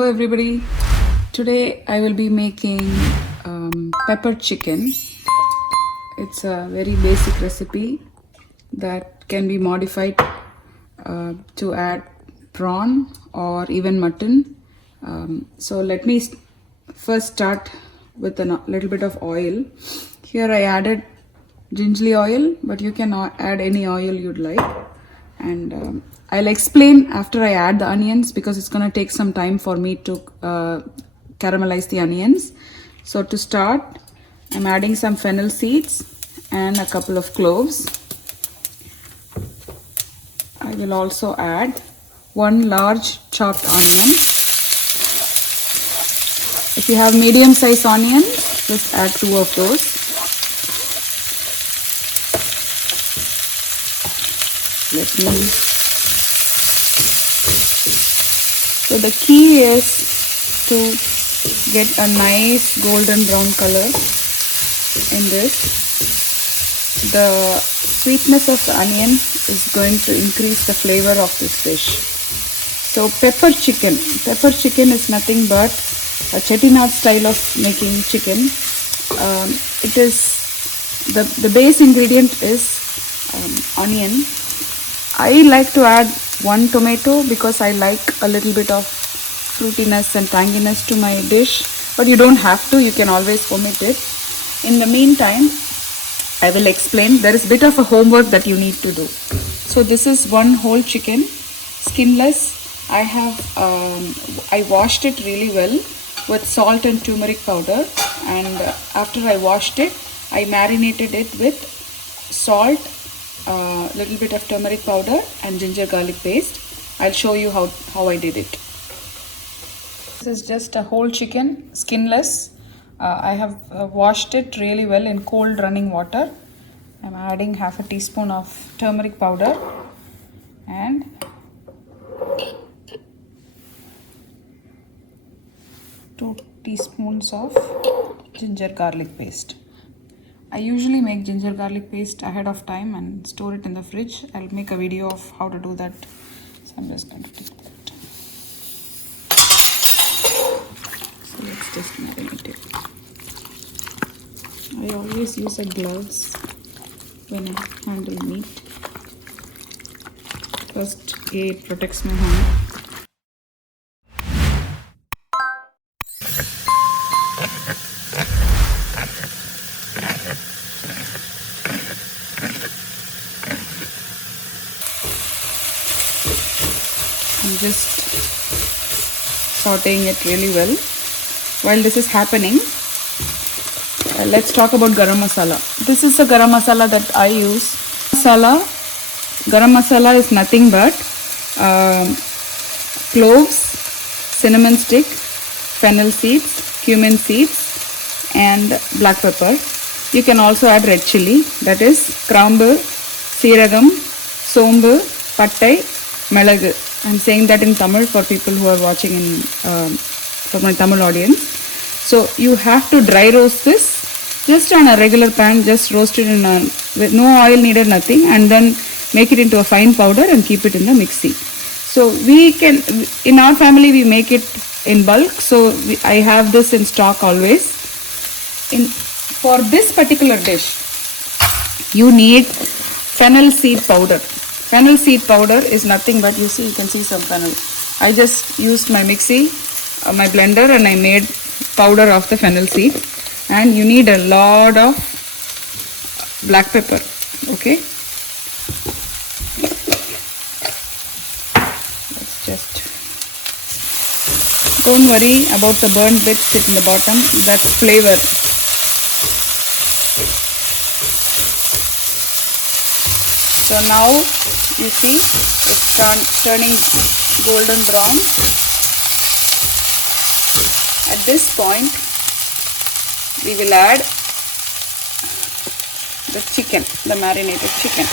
Hello everybody. Today I will be making pepper chicken. It's a very basic recipe that can be modified to add prawn or even mutton. So let me first start with a little bit of oil. Here I added gingerly oil, but you can add any oil you'd like. And I'll explain after I add the onions because it's going to take some time for me to caramelize the onions. So to start, I'm adding some fennel seeds and a couple of cloves. I will also add one large chopped onion. If you have medium size onions, just add 2 of those. So the key is to get a nice golden brown color in this. The sweetness of the onion is going to increase the flavor of this dish. So pepper chicken. Pepper chicken is nothing but a chettinad style of making chicken. It is the base ingredient is onion. I like to add 1 tomato because I like a little bit of fruitiness and tanginess to my dish, but you don't have to, you can always omit it. In the meantime, I will explain. There is a bit of a homework that you need to do. So this is one whole chicken, skinless. I washed it really well with salt and turmeric powder, and after I washed it, I marinated it with salt, little bit of turmeric powder and ginger garlic paste. I'll show you how I did it. This is just a whole chicken, skinless. I have washed it really well in cold running water. I'm adding half a teaspoon of turmeric powder and two teaspoons of ginger garlic paste. I usually make ginger garlic paste ahead of time and store it in the fridge. I'll make a video of how to do that. So I'm just going to take that. So let's just marinate it. I always use a gloves when I handle meat. First, it protects my hand. I'm just sauteing it really well. While this is happening, let's talk about garam masala. This is a garam masala that I use. Garam masala is nothing but cloves, cinnamon stick, fennel seeds, cumin seeds and black pepper. You can also add red chili, that is krambu, seeragam, sombu, pattai, melagu. I'm saying that in Tamil for people who are watching for my Tamil audience. So you have to dry roast this just on a regular pan, just roast it with no oil needed, nothing, and then make it into a fine powder and keep it in the mixie. So we can, in our family we make it in bulk, so I have this in stock always. For this particular dish, you need fennel seed powder. Fennel seed powder is nothing but, you can see some fennel. I just used my mixie, my blender, and I made powder of the fennel seed. And you need a lot of black pepper. Okay. Let's just, don't worry about the burnt bits in the bottom. That's flavor. So now you see it's turning golden brown. At this point, we will add the chicken, the marinated chicken.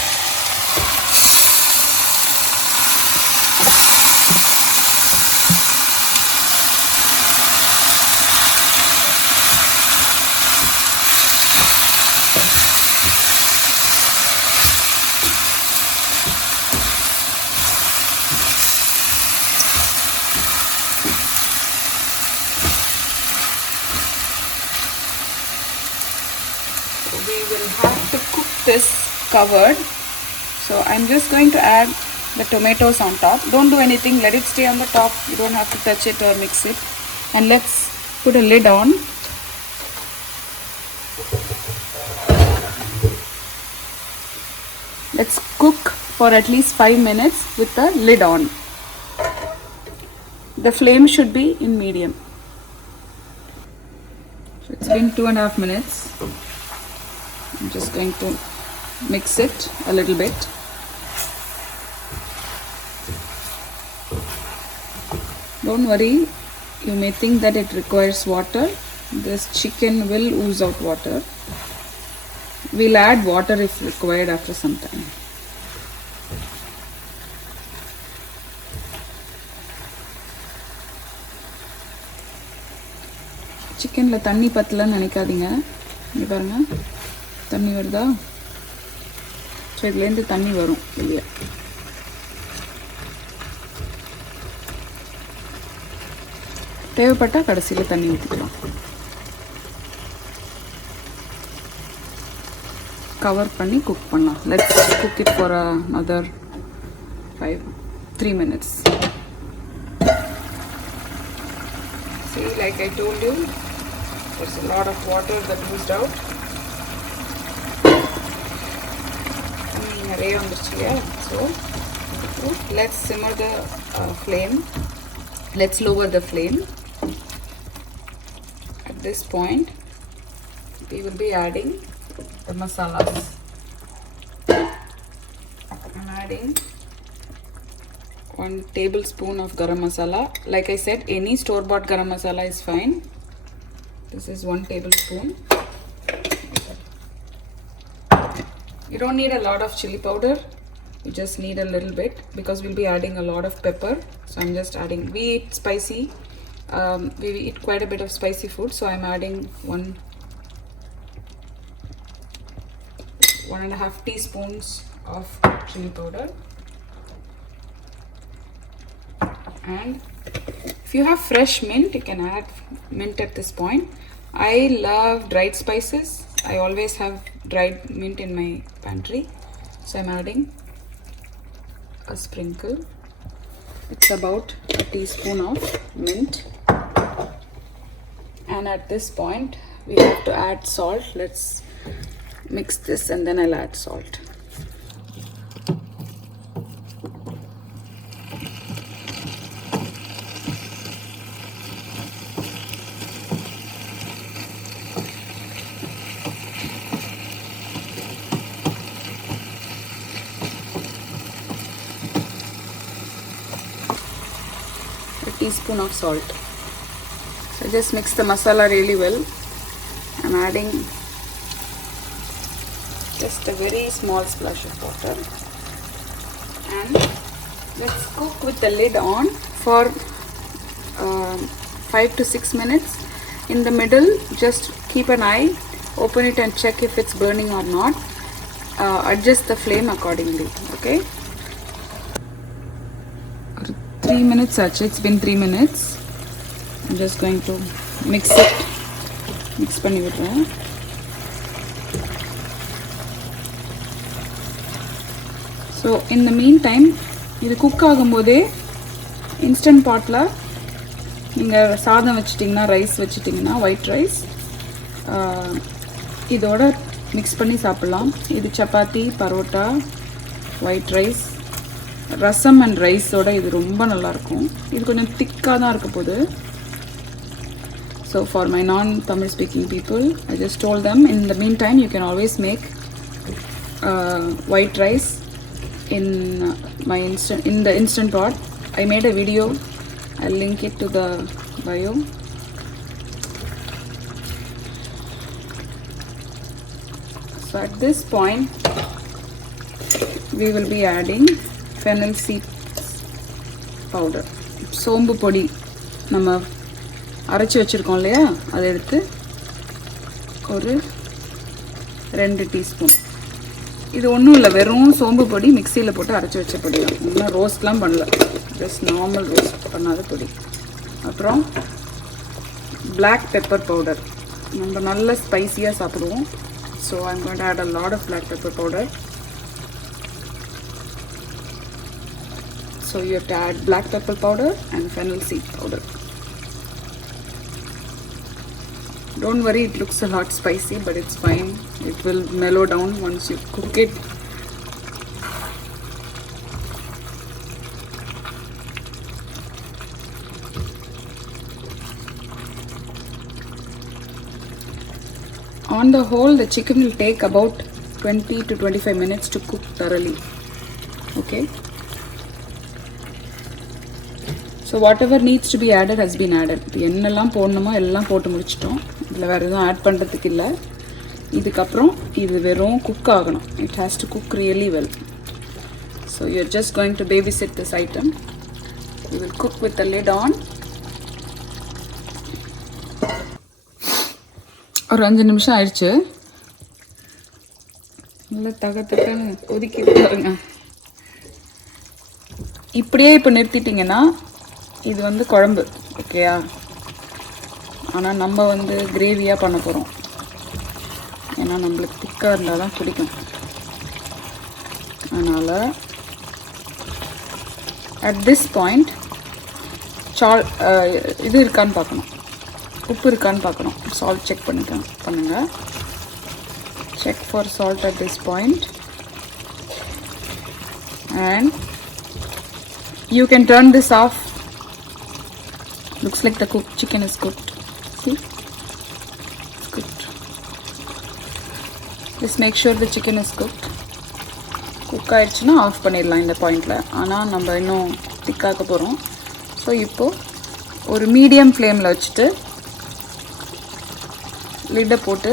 will have to cook this covered. So I'm just going to add the tomatoes on top. Don't do anything, let it stay on the top. You don't have to touch it or mix it. And let's put a lid on. Let's cook for at least 5 minutes with the lid on. The flame should be in medium. So it's been 2.5 minutes. I'm just going to mix it a little bit. Don't worry, you may think that it requires water. This chicken will ooze out water. We'll add water if required after some time. Chickenல தண்ணி பத்தலன்னு நினைக்காதீங்க. இங்க பாருங்க. தண்ணி வருதா? So இதுல இருந்து தண்ணி வரும் வெளிய. தேவைப்பட்டா கடைசில தண்ணி ஊத்திக்கலாம். கவர் பண்ணி குக் பண்ணலாம். Let's cook it for another 3 minutes. See, like I told you, there's a lot of water that oozed out. So let's simmer the flame. Let's lower the flame. At this point, we will be adding the masalas. I'm adding 1 tablespoon of garam masala. Like I said, any store-bought garam masala is fine. This is 1 tablespoon. You don't need a lot of chili powder. You just need a little bit because we'll be adding a lot of pepper. So I'm just adding. We eat spicy. We eat quite a bit of spicy food. So I'm adding 1.5 teaspoons of chili powder. And if you have fresh mint, you can add mint at this point. I love dried spices. I always have dried mint in my pantry. So I'm adding a sprinkle. It's about a teaspoon of mint. And at this point, we have to add salt. Let's mix this and then I'll add salt. Teaspoon of salt. So just mix the masala really well. I'm adding just a very small splash of water and let's cook with the lid on for 5 to 6 minutes. In the middle, just keep an eye, open it and check if it's burning or not. Adjust the flame accordingly. Okay. 3 minutes actually, it's been 3 minutes. I'm just going to mix it. Mix பண்ணி விடுறேன். So in the meantime, இது cook ஆகும்போதே instant பாட்டில் நீங்கள் சாதம் வச்சிட்டிங்கன்னா, rice வச்சிட்டிங்கன்னா, white rice இதோட mix பண்ணி சாப்பிட்லாம். இது chapati, parotta, white rice, rasam and ரைஸோட இது ரொம்ப நல்லாயிருக்கும். இது கொஞ்சம் திக்காக தான் இருக்க போகுது. So for my non-Tamil speaking people, I just told them in the meantime you can always make white rice in the instant pot. I made a video. I'll link it to the bio. So at this point, we will be adding fennel seed powder. சோம்பு பொடி நம்ம அரைச்சி வச்சுருக்கோம் இல்லையா, அதை எடுத்து ஒரு 2 teaspoon. இது ஒன்றும் இல்லை, வெறும் சோம்பு பொடி மிக்சியில் போட்டு அரைச்சி வச்ச பொடி தான். இன்னும் ரோஸ்ட்லாம் பண்ணல, ஜஸ்ட் நார்மல் ரோஸ்ட் பண்ணாத பொடி. அப்புறம் பிளாக் பெப்பர் பவுடர். நம்ம நல்ல ஸ்பைஸியாக சாப்பிடுவோம். So I'm going to add a lot of black pepper powder. So you have to add black pepper powder and fennel seed powder. Don't worry, it looks a lot spicy, but it's fine. It will mellow down once you cook it. On the whole, the chicken will take about 20 to 25 minutes to cook thoroughly. Okay. So whatever needs to be added has been added. என்னெல்லாம் போடணுமோ எல்லாம் போட்டு முடிச்சிட்டோம். இதில் வேறு எதுவும் add பண்ணுறதுக்கு இல்லை. இதுக்கப்புறம் இது வெறும் குக் ஆகணும். It has to cook really well. So you're just going to babysit this item. You will cook with the lid on. ஒரு 5 நிமிஷம் ஆயிடுச்சு. நல்லா தகத்தக்கன்னு கொதிக்கிட்டு பாருங்க. இப்படியே இப்போ நிறுத்திட்டிங்கன்னா இது வந்து குழம்பு, ஓகேயா? ஆனால் நம்ம வந்து கிரேவியாக பண்ண போகிறோம். ஏன்னா நம்மளுக்கு திக்காக இருந்தால் தான் பிடிக்கும். அதனால் அட் திஸ் பாயிண்ட் இது இருக்கான்னு பார்க்கணும், உப்பு இருக்கான்னு பார்க்கணும். சால்ட் செக் பண்ணுங்கள். Check for salt at this point. And you can turn this off. Looks like the chicken is cooked. See? It's cooked. Just make sure the chicken is cooked. Cook ஆயிடுச்சுன்னா of பண்ணிடலாம் இந்த பாயிண்டில். ஆனால் நம்ம இன்னும் திக்காக்க போகிறோம். So இப்போது ஒரு மீடியம் ஃப்ளேமில் வச்சுட்டு லிட்டை போட்டு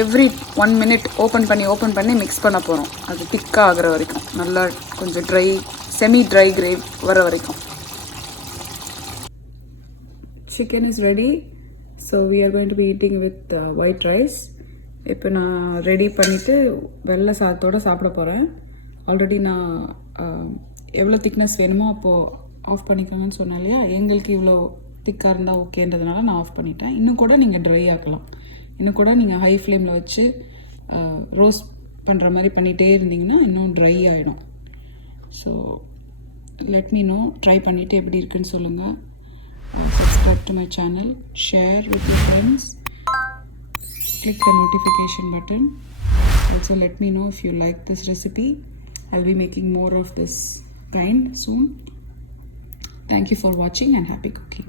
எவ்ரி 1 minute ஓப்பன் பண்ணி மிக்ஸ் பண்ண போகிறோம். அது திக்காக ஆகிற வரைக்கும், நல்லா கொஞ்சம் ட்ரை, செமி ட்ரை கிரேவி வர வரைக்கும். Chicken is ready. So we are going to be eating with white rice. இப்போ நான் ரெடி பண்ணிவிட்டு வெள்ளை சாதத்தோடு சாப்பிட போகிறேன். ஆல்ரெடி நான் எவ்வளோ திக்னஸ் வேணுமோ அப்போது ஆஃப் பண்ணிக்கோங்கன்னு சொன்னேன் இல்லையா? எங்களுக்கு இவ்வளோ திக்காக இருந்தால் ஓகேன்றதுனால நான் ஆஃப் பண்ணிட்டேன். இன்னும் கூட நீங்கள் ட்ரை ஆக்கலாம். இன்னும் கூட நீங்கள் ஹை ஃப்ளேமில் வச்சு ரோஸ்ட் பண்ணுற மாதிரி பண்ணிகிட்டே இருந்தீங்கன்னா இன்னும் ட்ரை ஆகிடும். So let me know, try பண்ணிவிட்டு எப்படி இருக்குன்னு சொல்லுங்கள். Subscribe to my channel, share with your friends, click the notification button. Also let me know if you like this recipe. I'll be making more of this kind soon. Thank you for watching and happy cooking.